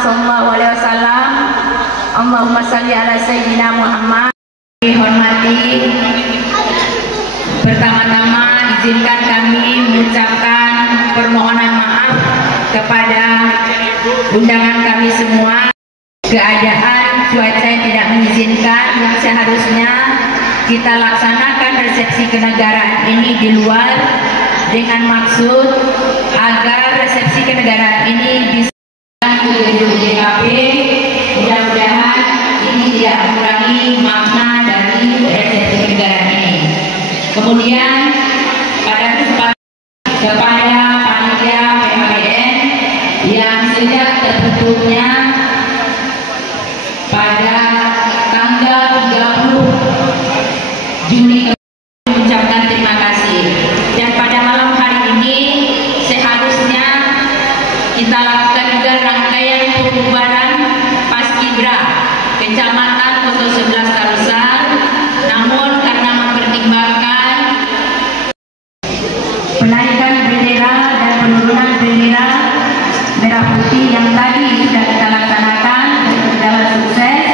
sallallahu alaihi wasallam. Allahumma salli ala sayyidina Muhammad. Dihormati, pertama-tama izinkan kami mengucapkan permohonan maaf kepada undangan kami semua. Keadaan cuaca yang tidak mengizinkan, yang seharusnya kita laksanakan resepsi kenegaraan ini di luar dengan maksud agar resepsi kenegaraan ini bisa ke gedung DKP. Mudah-mudahan ini tidak mengurangi makna dari resepsi kenegaraan ini. Kemudian pada kesempatan kepada panitia PHBN yang sejak terbentuknya pada tanggal 30 Juni mengucapkan terima kasih. Dan pada malam hari ini seharusnya kita lakukan juga rangkaian pembubaran Paskibra Kecamatan Koto 11 Tarusan. Namun karena mempertimbangkan penaikan bendera dan penurunan bendera merah putih yang tadi sudah kita laksanakan dan berjalan sukses,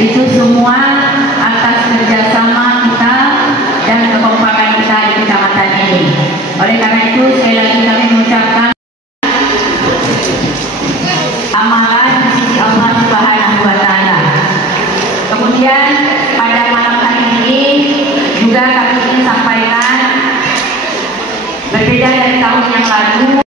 itu semua atas kerjasama kita dan kekompakan kita di kecamatan ini. Oleh karena itu sekali lagi kami mengucapkan amalan di sisi Allah Subhanahu wa Ta'ala. Kemudian pada malam hari ini juga kami ingin sampaikan, berbeda dari tahun yang lalu,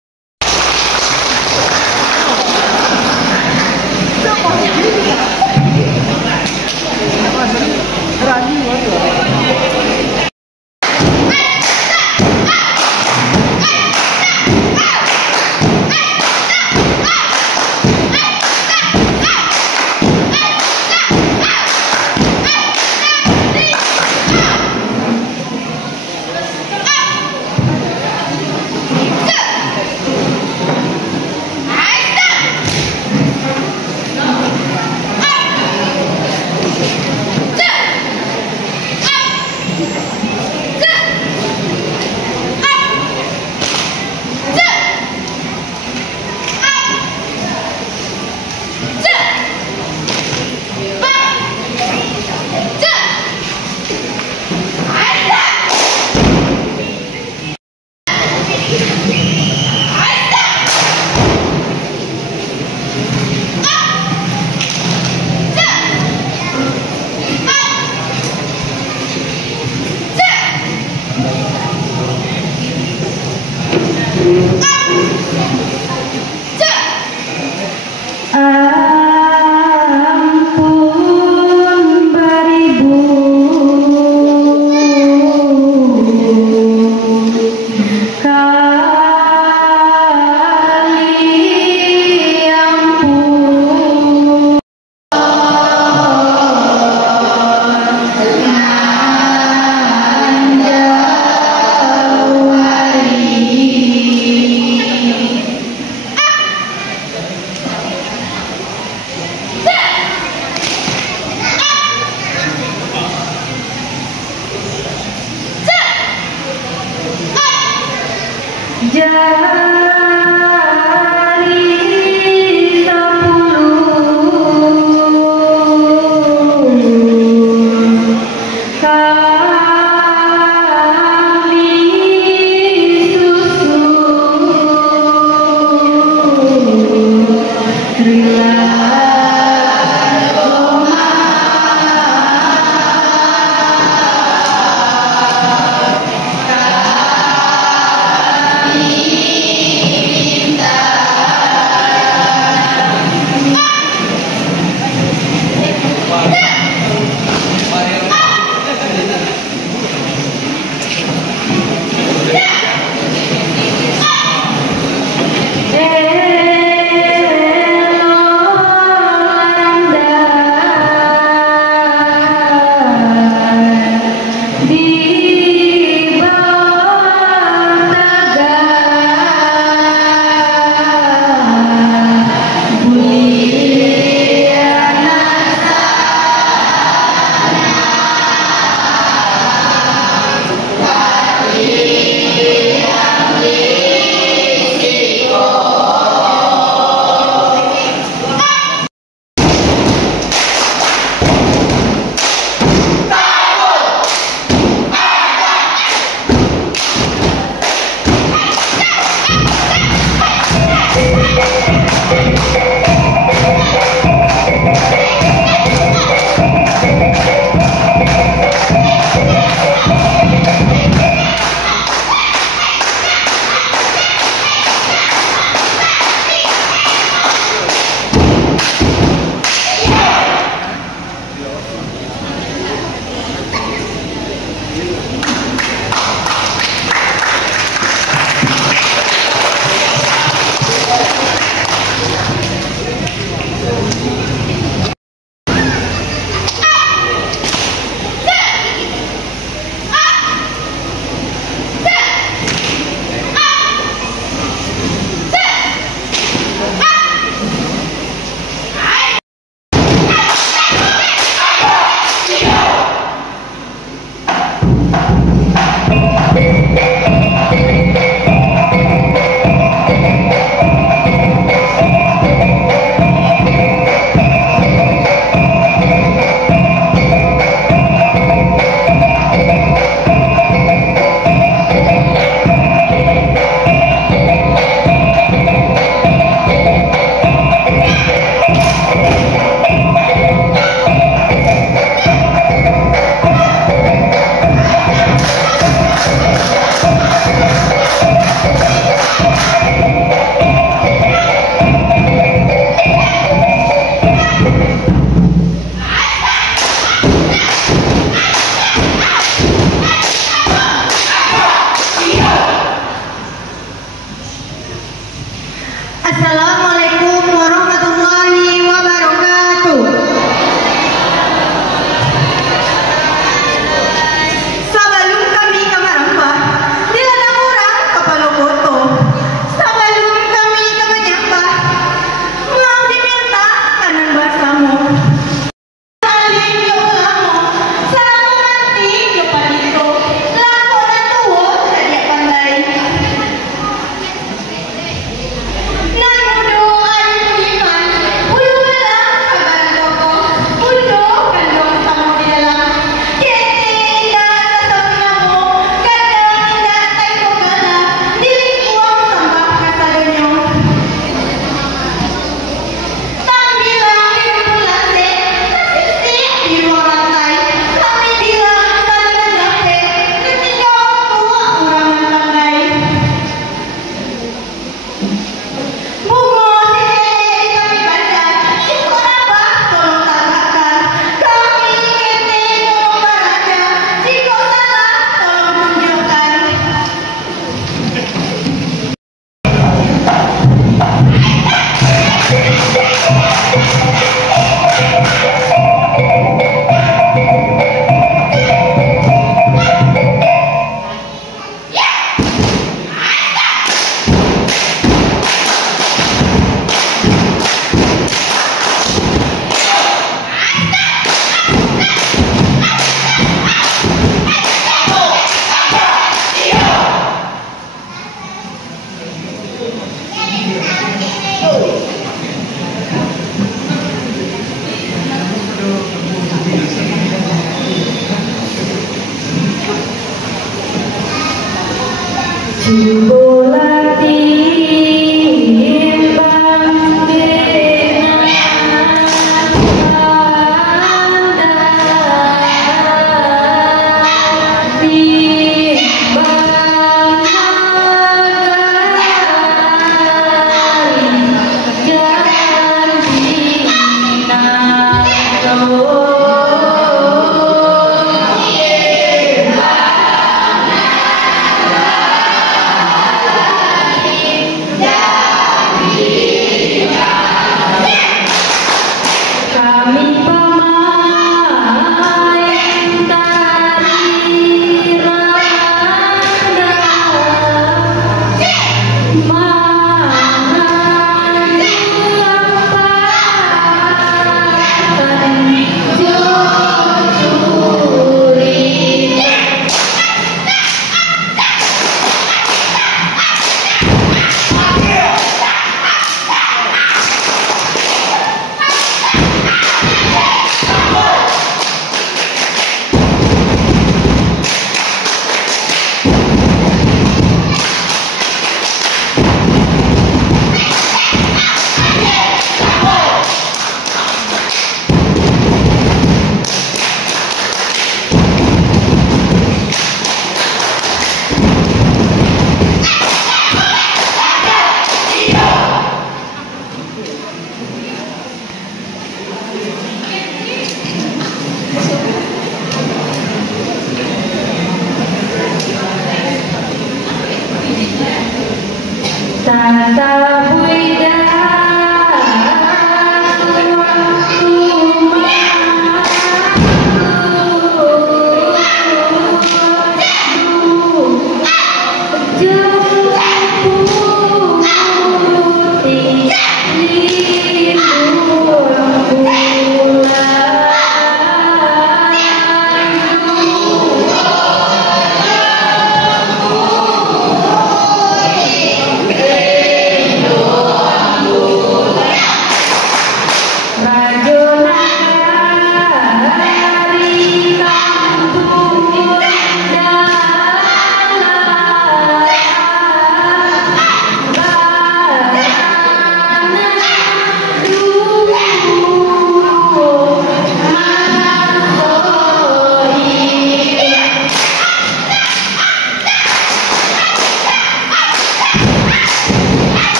Nan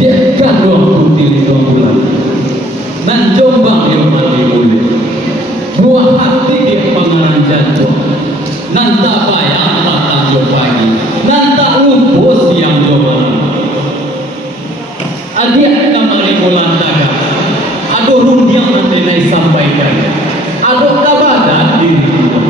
Dia kan doang putih doang bulan. Nan jombang yang mati boleh. Buah hati dia pengarang jatuh. Nan tak bayang patang jo pagi. Nan tak lupa siang jo malam. Adik kamari bulan daga. Aduh rundiang nanti naik sampaikan. Aduh kabadan diri kita.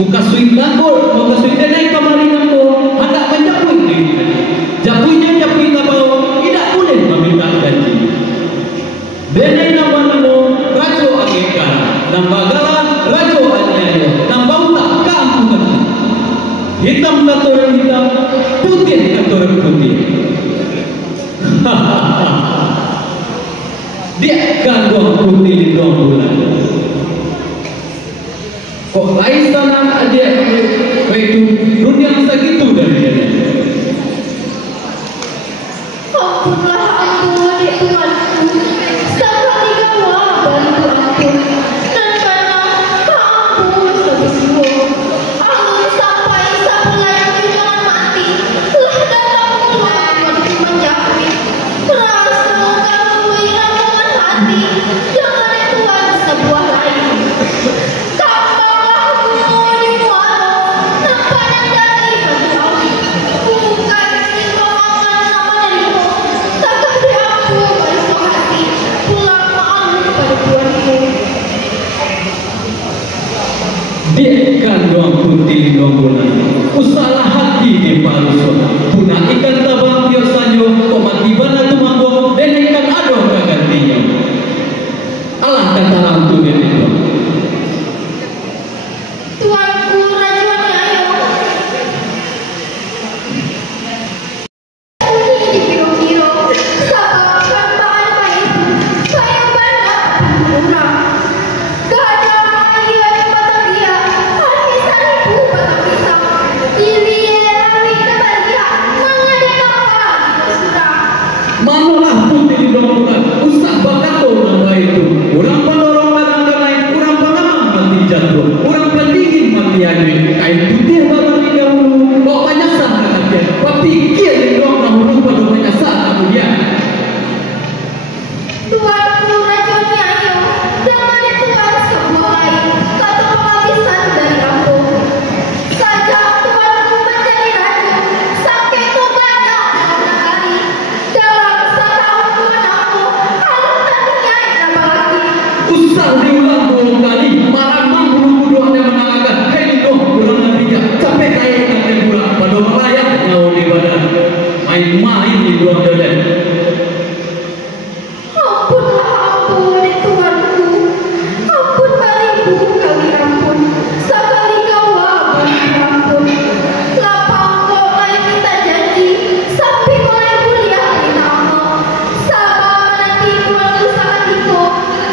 Muka swing nangkul, muka swing naik kamari nangkul, hendak menjapui diri. Japuinya japui tabau, tidak boleh meminta janji. Denai nama namo, rajo agekkan, nambah galan, rajo anyayo, nambah tak kampungan. Hitam katoran hitam, putih katoran putih. Dia kan doang putih di doang bulan. Kok lain sana aja itu dunia segitu dari dia. Ampunlah aku adik Tuhanku, sekali kau bantu aku, dan karena aku sebesar, aku sampai sebulan jangan mati, telah datang Tuhan untuk menjauhi. Rasul kamu yang dengan hati, jangan Tuhan sebuah lain. Dia kan doang putih doang bulan. Usaha hati di palsu. Punah ikan tabang biasanya kok mati bana tu manggo dan ikan adoh kagantinya. Allah kata lampu dia itu. Tuanku rajuan ayo. Ini biro-biro. Sabab bahan baik. Saya banyak murah. Manulah putih di doang bulan. Usah bakat orang baik itu. Orang pendorong kadang lain, orang pengaman mati jatuh, orang pendingin mati adu. Kain putih baru di dahulu. Kok banyak sah katanya. Pikir di doang dahulu pada banyak sah kemudian. Tuanku rajunnya ayo. Jangan Tuhan sebuah lain. Satu penghabisan dari aku. Saja Tuanku menjadi raju. Sampai ku banyak kali. Dalam setahun Tuhan aku. Kalau tadinya berapa lagi? Usah diulang 10 kali. Marah-marah bulu-bulu ada mengatakan, hei dong, bulan nabinya. Sampai kaya dengan bulan. Pada melayak ngau di badan. Main-main di ruang dalam. Ampunlah aku adik Tuanku. Ampun bariku kali ampun. Sekali kau bantu ampun. Lapang kau lain minta janji. Sampai kau lain kuliah di nama. Sabar menanti Tuanku sangat iko.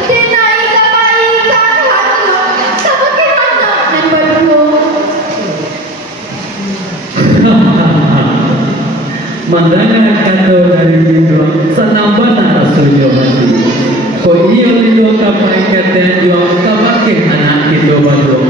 Denai kebaikan hati. Tak bagaimana dan berdua. Mandangan kata dari jiwa senambana rasulnya mati. Kau iya lihat apa yang kata jiwa tak pakai anak kita berdua.